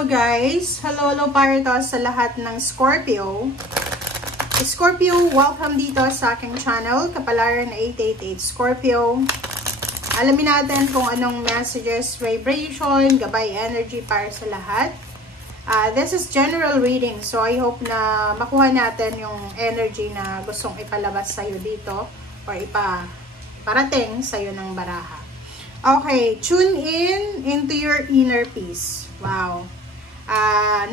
Hello guys! Hello para to sa lahat ng Scorpio. Scorpio, welcome dito sa aking channel, Kapalaran 888 Scorpio. Alamin natin kung anong messages, vibration, gabay energy para sa lahat. This is general reading, so I hope na makuha natin yung energy na gustong ipalabas sa'yo dito or iparating sa'yo ng baraha. Okay, tune in into your inner peace. Wow.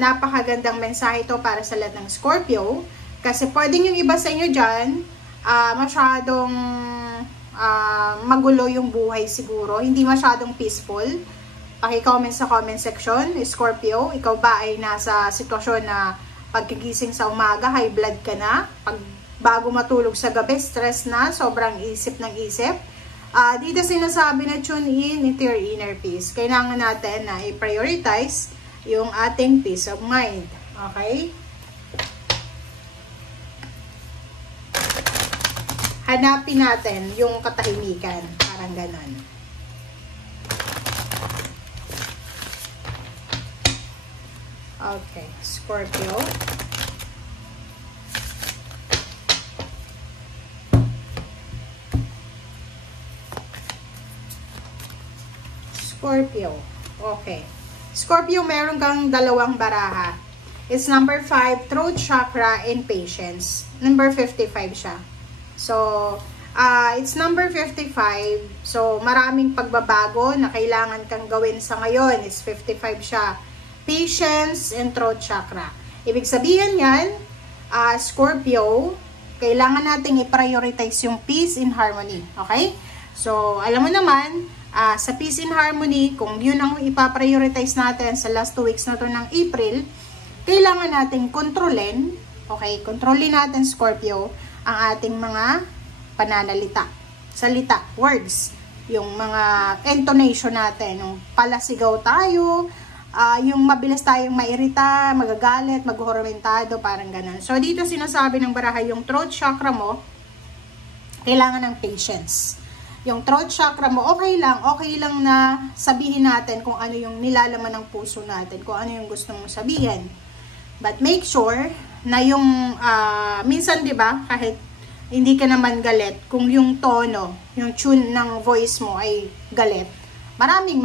Napakagandang mensahe ito para sa lahat ng Scorpio. Kasi pwedeng yung iba sa inyo dyan, masyadong magulo yung buhay siguro. Hindi masyadong peaceful. Paki-comment sa comment section, Scorpio, ikaw ba ay nasa sitwasyon na pagkigising sa umaga, high blood ka na? Bago matulog sa gabi, stress na, sobrang isip ng isip? Dito sinasabi na tune in into your inner peace. Kailangan natin na i-prioritize yung ating peace of mind. Okay? Hanapin natin yung katahimikan. Parang ganon. Okay, Scorpio. Scorpio. Okay. Scorpio, meron kang dalawang baraha. It's number 5, throat chakra and patience. Number 55 siya. So, it's number 55. So, maraming pagbabago na kailangan kang gawin sa ngayon. It's 55 siya. Patience and throat chakra. Ibig sabihin yan, Scorpio, kailangan nating i-prioritize yung peace and harmony. Okay? So, alam mo naman, sa peace and harmony, kung yun ang ipaprioritize natin sa last 2 weeks na to ng April, kailangan natin kontrolin, okay, kontrolin natin, Scorpio, ang ating mga pananalita, salita, words, yung mga intonation natin, yung palasigaw tayo, yung mabilis tayong mairita, magagalit, maghoromentado, parang ganun. So, dito sinasabi ng baraha, yung throat chakra mo, kailangan ng patience. Yung throat chakra mo, okay lang na sabihin natin kung ano yung nilalaman ng puso natin, kung ano yung gusto mong sabihin. But make sure na yung, minsan diba, kahit hindi ka naman galit, kung yung tono, yung tune ng voice mo ay galit, maraming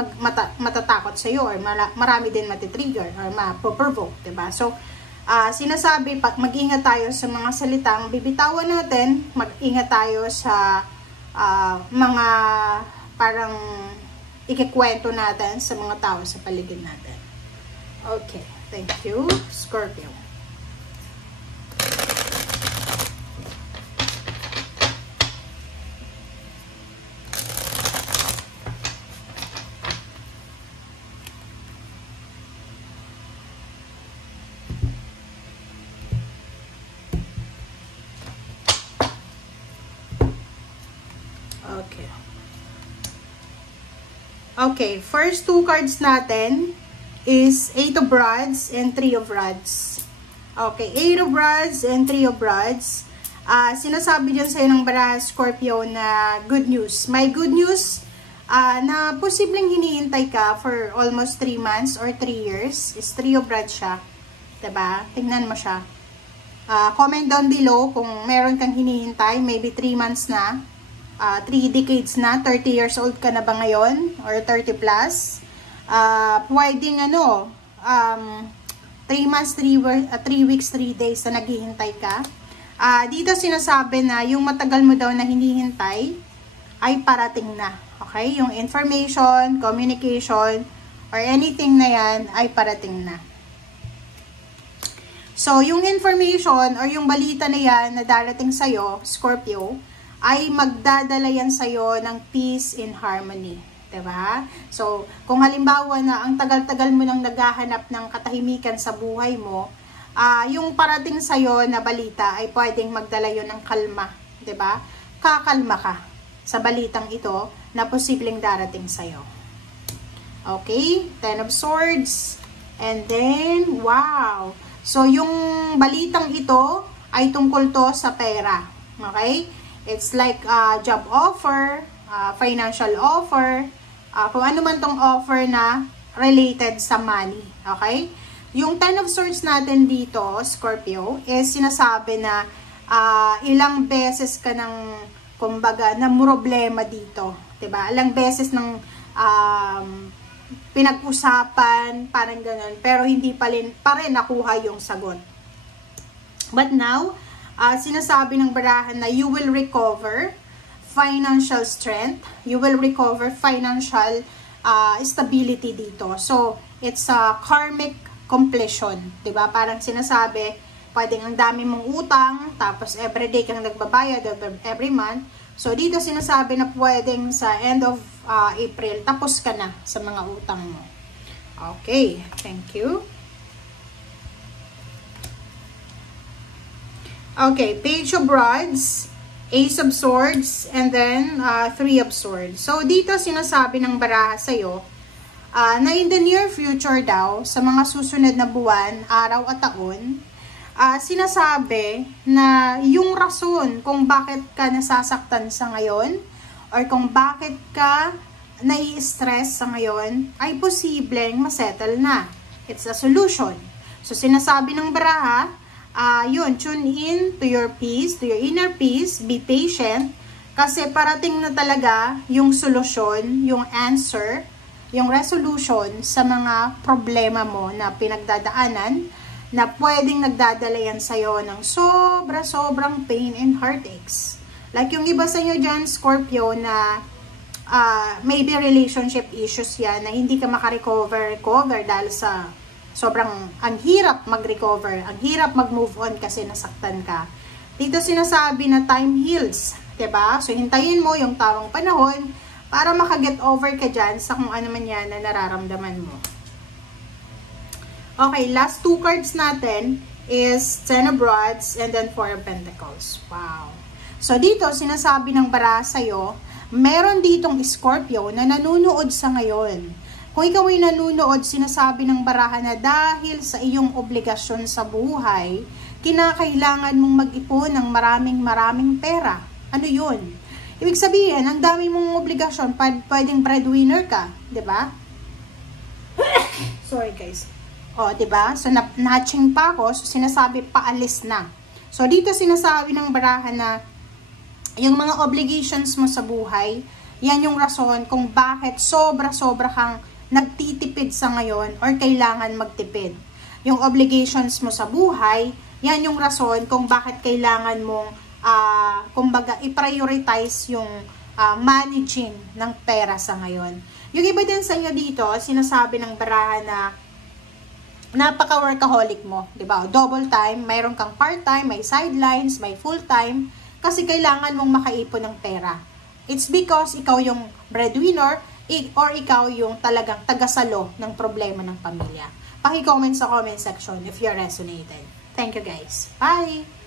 matatakot sa'yo or marami din matitrigger or mapoprovoke, diba? So, sinasabi, mag-ingat tayo sa mga salitang bibitawan natin, mag-ingat tayo sa mga parang ikikwento natin sa mga tao sa paligid natin. Okay, thank you, Scorpio. Okay, first 2 cards natin is 8 of Rods and 3 of Rods. Okay, 8 of Rods and 3 of Rods. Sinasabi dyan sa'yo ng baraha, Scorpio, na good news. May good news na posibleng hinihintay ka for almost 3 months or 3 years. Is 3 of Rods siya. Diba? Tingnan mo siya. Comment down below kung meron kang hinihintay, maybe 3 months na. 3 decades na, 30 years old ka na ba ngayon? Or 30 plus? Pwedeng 3 months, 3 weeks, 3 days na naghihintay ka. Dito sinasabi na yung matagal mo daw na hinihintay ay parating na. Okay? Yung information, communication, or anything na yan ay parating na. So, yung information or yung balita na yan na darating sa'yo, Scorpio, ay magdadala yan sa'yo ng peace and harmony. Diba? So, kung halimbawa na ang tagal-tagal mo nang naghahanap ng katahimikan sa buhay mo, yung parating sa'yo na balita ay pwedeng magdala yun ng kalma. Diba? Kakalma ka sa balitang ito na posibleng darating sa'yo. Okay? 10 of Swords. And then, wow! So, yung balitang ito ay tungkol to sa pera. Okay? It's like job offer, financial offer, kung ano man tong offer na related sa money. Okay? Yung 10 of Swords natin dito, Scorpio, is sinasabi na ilang beses ka ng, kumbaga, na problema dito. Diba? Ilang beses ng pinag-usapan, parang ganun. Pero hindi pa rin nakuha yung sagot. But now, sinasabi ng barahan na you will recover financial strength. You will recover financial stability dito. So, it's a karmic completion. Diba? Parang sinasabi, pwedeng ang dami mong utang, tapos everyday kang nagbabayad every month. So, dito sinasabi na pwedeng sa end of April, tapos ka na sa mga utang mo. Okay, thank you. Okay, Page of Rods, Ace of Swords, and then 3 of Swords. So, dito sinasabi ng baraha sa'yo, na in the near future daw, sa mga susunod na buwan, araw at taon, sinasabi na yung rason kung bakit ka nasasaktan sa ngayon, or kung bakit ka nai-stress sa ngayon, ay posibleng masettle na. It's a solution. So, sinasabi ng baraha, yun, tune in to your peace, to your inner peace, be patient, kasi parating na talaga yung solusyon, yung answer, yung resolution sa mga problema mo na pinagdadaanan, na pwedeng nagdadala yan sa'yo ng sobrang pain and heartaches. Like yung iba sa inyo dyan, Scorpio, na maybe relationship issues yan, na hindi ka makarecover dahil sa sobrang, ang hirap mag-recover, ang hirap mag-move on kasi nasaktan ka. Dito sinasabi na time heals, diba? So, hintayin mo yung tamang panahon para makaget over ka dyan sa kung ano man yan na nararamdaman mo. Okay, last 2 cards natin is 10 of Rods and then 4 of Pentacles. Wow. So, dito sinasabi ng baraha sa'yo, meron ditong Scorpio na nanunood sa ngayon. Kung ikaw ay nanunood, sinasabi ng baraha na dahil sa iyong obligasyon sa buhay, kinakailangan mong mag-ipon ng maraming pera. Ano yun? Ibig sabihin, ang dami mong obligasyon, pwedeng breadwinner ka, diba? Sorry guys. O, diba? So, natching pa ako, so sinasabi paalis na. So, dito sinasabi ng baraha na yung mga obligations mo sa buhay, yan yung rason kung bakit sobra kang nagtitipid sa ngayon or kailangan magtipid. Yung obligations mo sa buhay, yan yung rason kung bakit kailangan mong kumbaga i-prioritize yung managing ng pera sa ngayon. Yung iba din sa inyo dito, sinasabi ng baraha na napaka-workaholic mo, di ba? Double time, mayroon kang part-time, may sidelines, may full-time, kasi kailangan mong makaipon ng pera. It's because ikaw yung breadwinner, or ikaw yung talagang tagasalo ng problema ng pamilya. Paki-comment sa comment section if you resonated. Thank you guys. Bye!